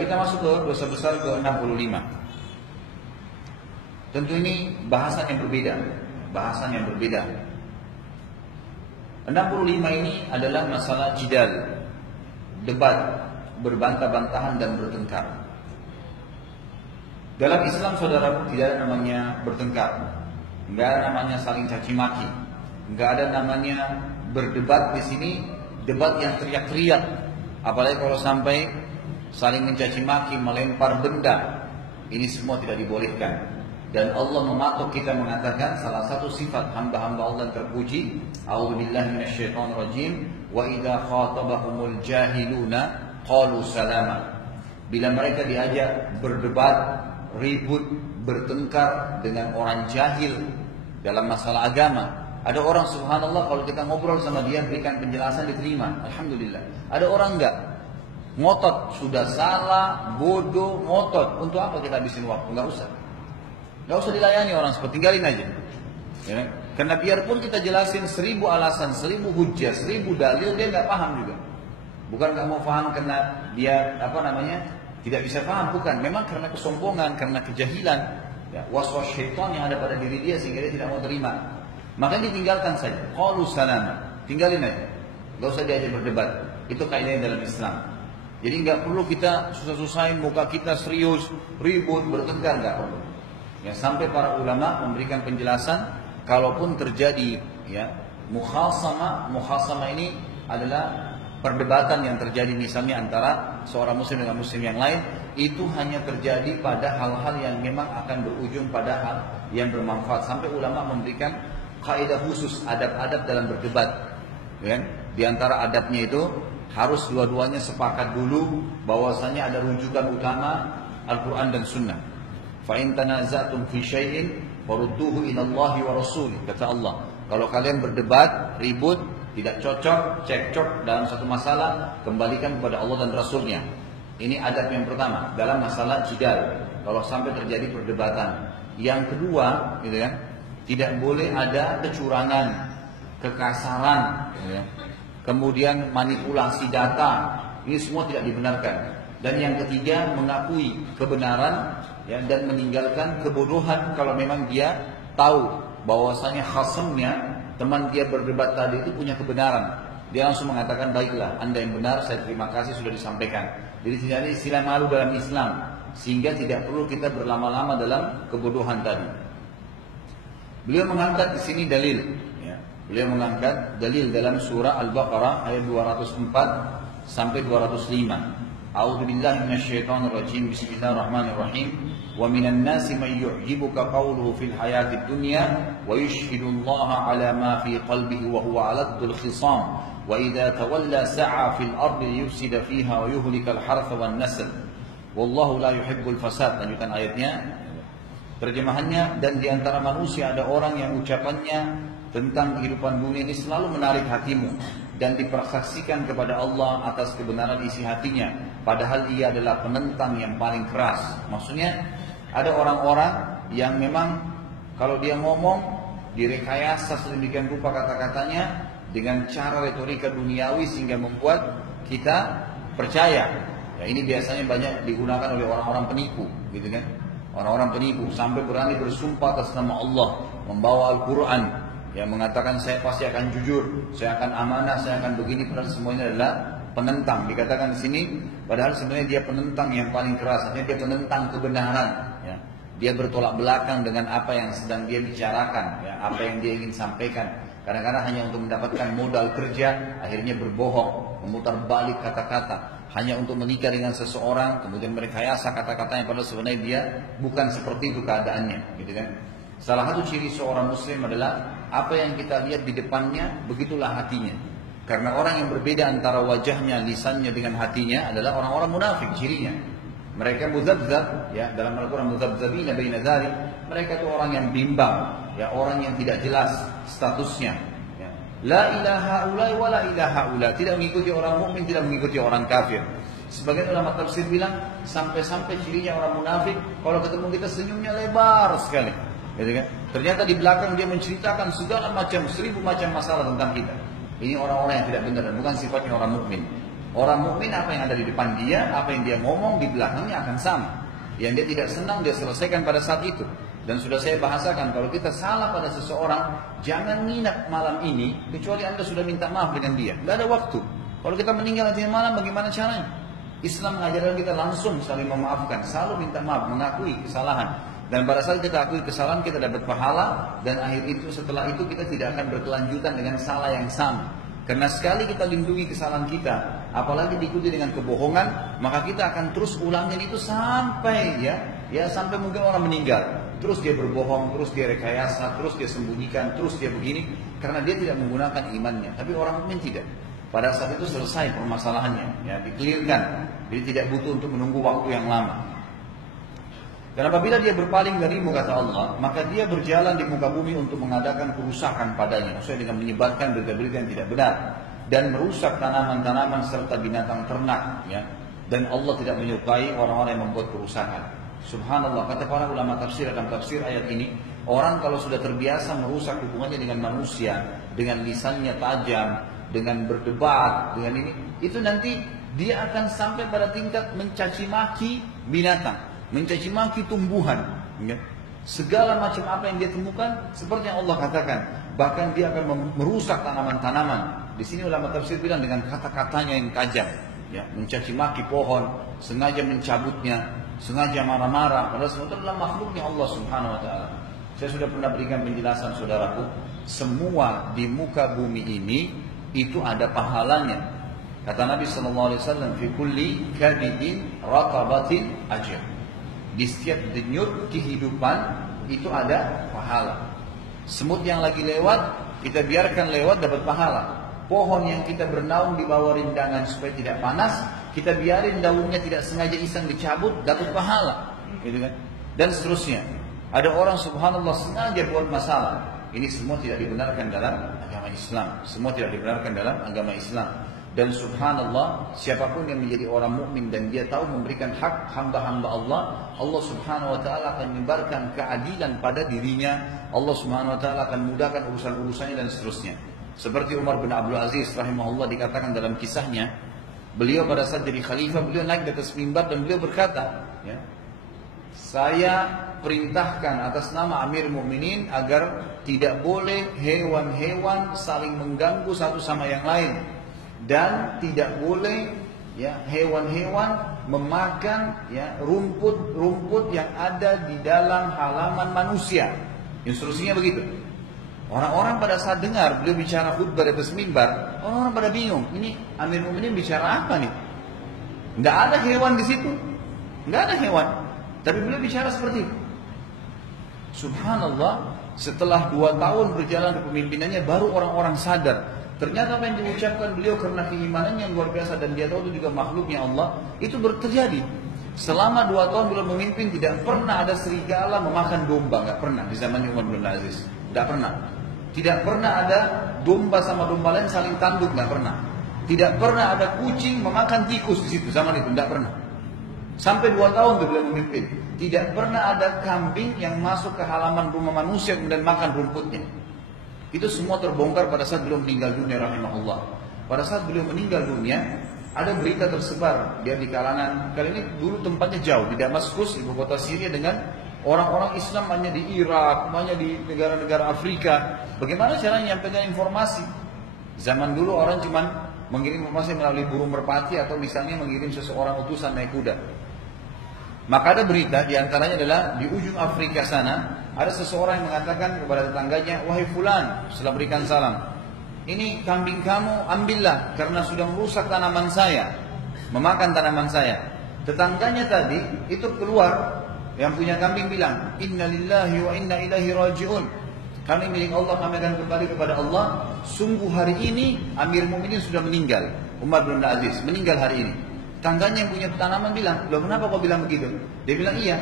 Kita masuk ke dosa besar ke-65. Tentu ini bahasan yang berbeda. 65 ini adalah masalah jidal, debat, berbantah-bantahan dan bertengkar. Dalam Islam, saudaraku, tidak ada namanya bertengkar, nggak ada namanya saling caci maki, nggak ada namanya berdebat di sini, debat yang teriak-teriak, apalagi kalau sampai saling mencaci maki, melempar benda, ini semua tidak dibolehkan. Dan Allah mematok kita mengatakan salah satu sifat hamba-hamba Allah yang terpuji, a'udzubillahi minasyaitonirrajim, wa idza khatabahumul jahiluna qalu salama. Bila mereka diajak berdebat, ribut, bertengkar dengan orang jahil dalam masalah agama, ada orang subhanallah kalau kita ngobrol sama dia berikan penjelasan diterima, alhamdulillah. Ada orang enggak, ngotot, sudah salah, bodoh, ngotot. Untuk apa kita habisin waktu? Nggak usah dilayani orang seperti, tinggalin aja. Ya, karena biarpun kita jelasin 1000 alasan, 1000 hujjah, 1000 dalil, dia nggak paham juga. Bukan nggak mau paham karena dia tidak bisa paham, bukan. Memang karena kesombongan, karena kejahilan, ya, waswas syaitan yang ada pada diri dia sehingga dia tidak mau terima. Makanya ditinggalkan saja. Qalu salama, tinggalin aja. Nggak usah diajak berdebat. Itu kaidahnya dalam Islam. Jadi nggak perlu kita susah-susahin muka kita serius, ribut, bertengkar, nggak perlu. Ya, sampai para ulama memberikan penjelasan, kalaupun terjadi ya mukhasama ini adalah perdebatan yang terjadi misalnya antara seorang muslim dengan muslim yang lain, itu hanya terjadi pada hal-hal yang memang akan berujung pada hal yang bermanfaat. Sampai ulama memberikan kaidah khusus adab-adab dalam berdebat. Ya, di antara adabnya itu harus dua-duanya sepakat dulu bahwasanya ada rujukan utama Al-Quran dan Sunnah. Fa'in tanaza'tum fi syai'in farudduhu ila Allah wa rasulih, kata Allah. Kalau kalian berdebat, ribut, tidak cocok, cekcok dalam satu masalah, kembalikan kepada Allah dan Rasulnya. Ini adab yang pertama dalam masalah jidal. Kalau sampai terjadi perdebatan. Yang kedua, gitu kan, tidak boleh ada kecurangan, kekasaran, gitu kan. Kemudian manipulasi data. Ini semua tidak dibenarkan. Dan yang ketiga, mengakui kebenaran, ya, dan meninggalkan kebodohan kalau memang dia tahu bahwasanya khasamnya, teman dia berdebat tadi itu punya kebenaran. Dia langsung mengatakan, baiklah, Anda yang benar, saya terima kasih sudah disampaikan. Jadi tidak ada istilah malu dalam Islam, sehingga tidak perlu kita berlama-lama dalam kebodohan tadi. Beliau mengangkat di sini dalil, ya. Beliau mengangkat dalil dalam surah Al-Baqarah ayat 204 sampai 205. A'udzu billahi minasyaitonir rajim. Bismillahirrahmanirrahim. Wa minan nasi may yu'jibuka qawluhu fil hayatid dunya wa yashhadullaha 'ala ma fi qalbihi wa huwa 'aladdul khisam wa idza tawalla sa'a fil ardi yufsida fiha wa yuhlikal hartha wan nasl wallahu la yuhibbul fasad. Lanjutan ayatnya. Terjemahannya, dan di antara manusia ada orang yang ucapannya tentang kehidupan dunia ini selalu menarik hatimu dan dipersaksikan kepada Allah atas kebenaran isi hatinya, padahal ia adalah penentang yang paling keras. Maksudnya ada orang-orang yang memang kalau dia ngomong direkayasa sedemikian rupa kata-katanya dengan cara retorika duniawi sehingga membuat kita percaya. Ya, ini biasanya banyak digunakan oleh orang-orang penipu, gitu kan? Orang-orang penipu sampai berani bersumpah atas nama Allah, membawa Al-Quran, yang mengatakan saya pasti akan jujur, saya akan amanah, saya akan begini, padahal semuanya adalah penentang. Dikatakan di sini, padahal sebenarnya dia penentang yang paling keras, artinya dia penentang kebenaran. Ya. Dia bertolak belakang dengan apa yang sedang dia bicarakan, ya, apa yang dia ingin sampaikan. Kadang-kadang hanya untuk mendapatkan modal kerja, akhirnya berbohong, memutar balik kata-kata. Hanya untuk menikah dengan seseorang, kemudian merekayasa kata-katanya, padahal sebenarnya dia bukan seperti itu keadaannya, gitu kan? Salah satu ciri seorang muslim adalah apa yang kita lihat di depannya, begitulah hatinya. Karena orang yang berbeda antara wajahnya, lisannya dengan hatinya adalah orang-orang munafik cirinya. Mereka muzabzab, ya, dalam Al-Quran muzabzabina baina dzalik. Mereka itu orang yang bimbang, ya, orang yang tidak jelas statusnya. Ya. La ilaha ulai wa la ilaha ula. Tidak mengikuti orang mukmin, tidak mengikuti orang kafir. Sebagian ulama tafsir bilang sampai-sampai cirinya orang munafik kalau ketemu kita senyumnya lebar sekali. Gitu kan? Ternyata di belakang dia menceritakan segala macam, 1000 macam masalah tentang kita. Ini orang-orang yang tidak benar dan bukan sifatnya orang mukmin. Orang mukmin apa yang ada di depan dia, apa yang dia ngomong di belakangnya akan sama. Yang dia tidak senang dia selesaikan pada saat itu. Dan sudah saya bahasakan, kalau kita salah pada seseorang, jangan nginap malam ini kecuali Anda sudah minta maaf dengan dia. Nggak ada waktu. Kalau kita meninggal nanti malam, bagaimana caranya? Islam mengajarkan kita langsung saling memaafkan, selalu minta maaf, mengakui kesalahan. Dan pada saat kita akui kesalahan, kita dapat pahala. Dan akhir itu, setelah itu kita tidak akan berkelanjutan dengan salah yang sama. Karena sekali kita lindungi kesalahan kita, apalagi diikuti dengan kebohongan, maka kita akan terus ulangin itu sampai sampai mungkin orang meninggal. Terus dia berbohong, terus dia rekayasa, terus dia sembunyikan, terus dia begini, karena dia tidak menggunakan imannya. Tapi orang mukmin tidak. Pada saat itu selesai permasalahannya, dikelirkan. Jadi tidak butuh untuk menunggu waktu yang lama. Dan apabila dia berpaling darimu, kata Allah, maka dia berjalan di muka bumi untuk mengadakan kerusakan padanya. Maksudnya dengan menyebarkan berita-berita yang tidak benar. Dan merusak tanaman-tanaman serta binatang ternak. Dan Allah tidak menyukai orang-orang yang membuat kerusakan. Subhanallah, kata para ulama tafsir dalam tafsir ayat ini, orang kalau sudah terbiasa merusak hubungannya dengan manusia, dengan lisannya tajam, dengan berdebat, dengan ini, itu nanti dia akan sampai pada tingkat mencaci maki binatang, mencaci maki tumbuhan, segala macam apa yang dia temukan, seperti yang Allah katakan, bahkan dia akan merusak tanaman-tanaman. Di sini ulama tafsir bilang dengan kata-katanya yang tajam, mencaci maki pohon, sengaja mencabutnya, sengaja marah-marah, padahal semua itu adalah makhluknya Allah Subhanahu Wa Taala. Saya sudah pernah berikan penjelasan, saudaraku, semua di muka bumi ini itu ada pahalanya. Kata Nabi Sallallahu Alaihi Wasallam, "Fi kulli kabidin raqabatin ajr." Di setiap denyut kehidupan itu ada pahala. Semut yang lagi lewat, kita biarkan lewat dapat pahala. Pohon yang kita bernaung di bawah rindangan supaya tidak panas, kita biarin daunnya tidak sengaja iseng dicabut, dapat pahala, gitu kan? Dan seterusnya. Ada orang subhanallah sengaja buat masalah. Ini semua tidak dibenarkan dalam agama Islam. Semua tidak dibenarkan dalam agama Islam. Dan subhanallah, siapapun yang menjadi orang mukmin dan dia tahu memberikan hak hamba-hamba Allah, Allah Subhanahu Wa Taala akan menyebarkan keadilan pada dirinya. Allah Subhanahu Wa Taala akan mudahkan urusan-urusannya dan seterusnya. Seperti Umar bin Abdul Aziz rahimahullah dikatakan dalam kisahnya, beliau pada saat jadi khalifah, beliau naik di atas mimbar dan beliau berkata, saya perintahkan atas nama Amir Mu'minin agar tidak boleh hewan-hewan saling mengganggu satu sama yang lain, dan tidak boleh hewan-hewan memakan rumput-rumput yang ada di dalam halaman manusia. Instruksinya begitu. Orang-orang pada saat dengar beliau bicara khutbah di atas mimbar, orang-orang pada bingung, ini Amir Mu'minin bicara apa nih? Nggak ada hewan di situ, nggak ada hewan, tapi beliau bicara seperti itu. Subhanallah, setelah 2 tahun berjalan kepemimpinannya, baru orang-orang sadar. Ternyata apa yang diucapkan beliau karena keimanannya yang luar biasa dan dia tahu itu juga makhluknya Allah, itu terjadi. Selama 2 tahun beliau memimpin, tidak pernah ada serigala memakan domba, nggak pernah di zamannya Umar bin Aziz, nggak pernah. Tidak pernah ada domba sama domba lain saling tanduk, nggak pernah. Tidak pernah ada kucing memakan tikus di situ zaman itu, nggak pernah. Sampai 2 tahun beliau memimpin, tidak pernah ada kambing yang masuk ke halaman rumah manusia kemudian makan rumputnya. Itu semua terbongkar pada saat beliau meninggal dunia rahimahullah. Pada saat beliau meninggal dunia, ada berita tersebar dia di kalangan, kali ini dulu tempatnya jauh di Damaskus, ibu kota Syria, dengan orang-orang Islam hanya di Irak, hanya di negara-negara Afrika. Bagaimana cara menyampaikan informasi? Zaman dulu orang cuma mengirim informasi melalui burung merpati atau misalnya mengirim seseorang utusan naik kuda. Maka ada berita, diantaranya adalah di ujung Afrika sana, ada seseorang yang mengatakan kepada tetangganya, wahai fulan, setelah berikan salam, ini kambing kamu ambillah karena sudah merusak tanaman saya, memakan tanaman saya. Tetangganya tadi itu keluar, yang punya kambing bilang, inna lillahi wa inna ilaihi raji'un. Kami milik Allah, kami akan kembali kepada Allah. Sungguh hari ini Amir Mu'minin sudah meninggal, Umar bin Aziz meninggal hari ini. Tangganya yang punya tanaman bilang, loh kenapa kau bilang begitu? Dia bilang, iya,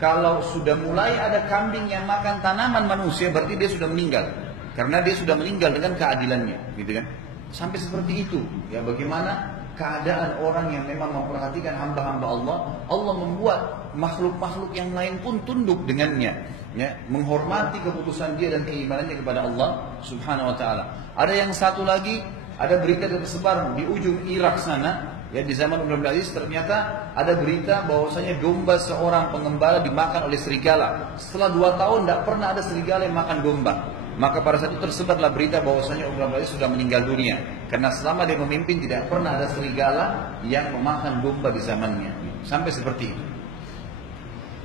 kalau sudah mulai ada kambing yang makan tanaman manusia, berarti dia sudah meninggal. Karena dia sudah meninggal dengan keadilannya, gitu kan? Sampai seperti itu. Ya, bagaimana keadaan orang yang memang memperhatikan hamba-hamba Allah, Allah membuat makhluk-makhluk yang lain pun tunduk dengannya, menghormati keputusan dia dan keimanannya kepada Allah Subhanahu Wa Taala. Ada yang satu lagi, Ada berita tersebar di ujung Irak sana, ya di zaman Umar bin Aziz ternyata ada berita bahwasanya domba seorang pengembala dimakan oleh serigala. Setelah 2 tahun tidak pernah ada serigala yang makan domba. Maka pada saat itu tersebarlah berita bahwasanya Umar bin Aziz sudah meninggal dunia. Karena selama dia memimpin tidak pernah ada serigala yang memakan domba di zamannya. Sampai seperti itu.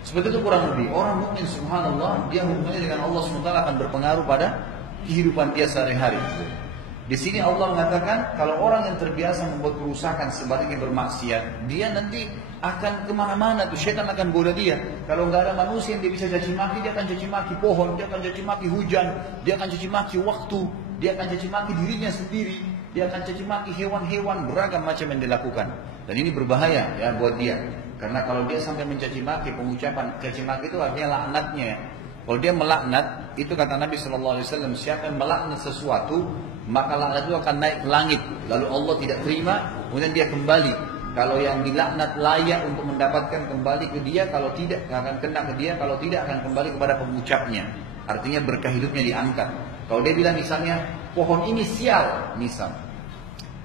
Seperti itu kurang lebih. Orang mukmin subhanallah, dia hubungannya dengan Allah SWT akan berpengaruh pada kehidupan dia sehari-hari. Di sini Allah mengatakan kalau orang yang terbiasa membuat kerusakan sebaliknya bermaksiat, dia nanti akan kemana-mana tuh, syaitan akan goda dia. Kalau nggak ada manusia yang dia bisa caci maki, dia akan caci maki pohon, dia akan caci maki hujan, dia akan caci maki waktu, dia akan caci maki dirinya sendiri, dia akan caci maki hewan-hewan, beragam macam yang dilakukan. Dan ini berbahaya ya buat dia. Karena kalau dia sampai mencaci maki, pengucapan caci maki itu artinya laknatnya. Kalau dia melaknat, itu kata Nabi SAW, siapa yang melaknat sesuatu, maka laknat itu akan naik ke langit. Lalu Allah tidak terima, kemudian dia kembali. Kalau yang dilaknat layak untuk mendapatkan kembali ke dia, kalau tidak akan kena ke dia, kalau tidak akan kembali kepada pengucapnya. Artinya berkah hidupnya diangkat. Kalau dia bilang misalnya, pohon ini sial, misal.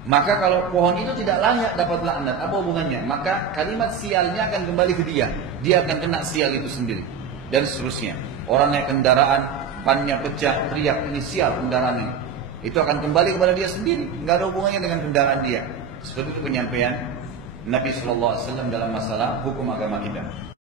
Maka kalau pohon itu tidak layak dapat laknat, apa hubungannya? Maka kalimat sialnya akan kembali ke dia. Dia akan kena sial itu sendiri. Dan seterusnya. Orang naik kendaraan, bannya pecah, teriak, ini sial kendaraan ini. Itu akan kembali kepada dia sendiri. Nggak ada hubungannya dengan kendaraan dia. Seperti itu penyampaian Nabi SAW dalam masalah hukum agama kita.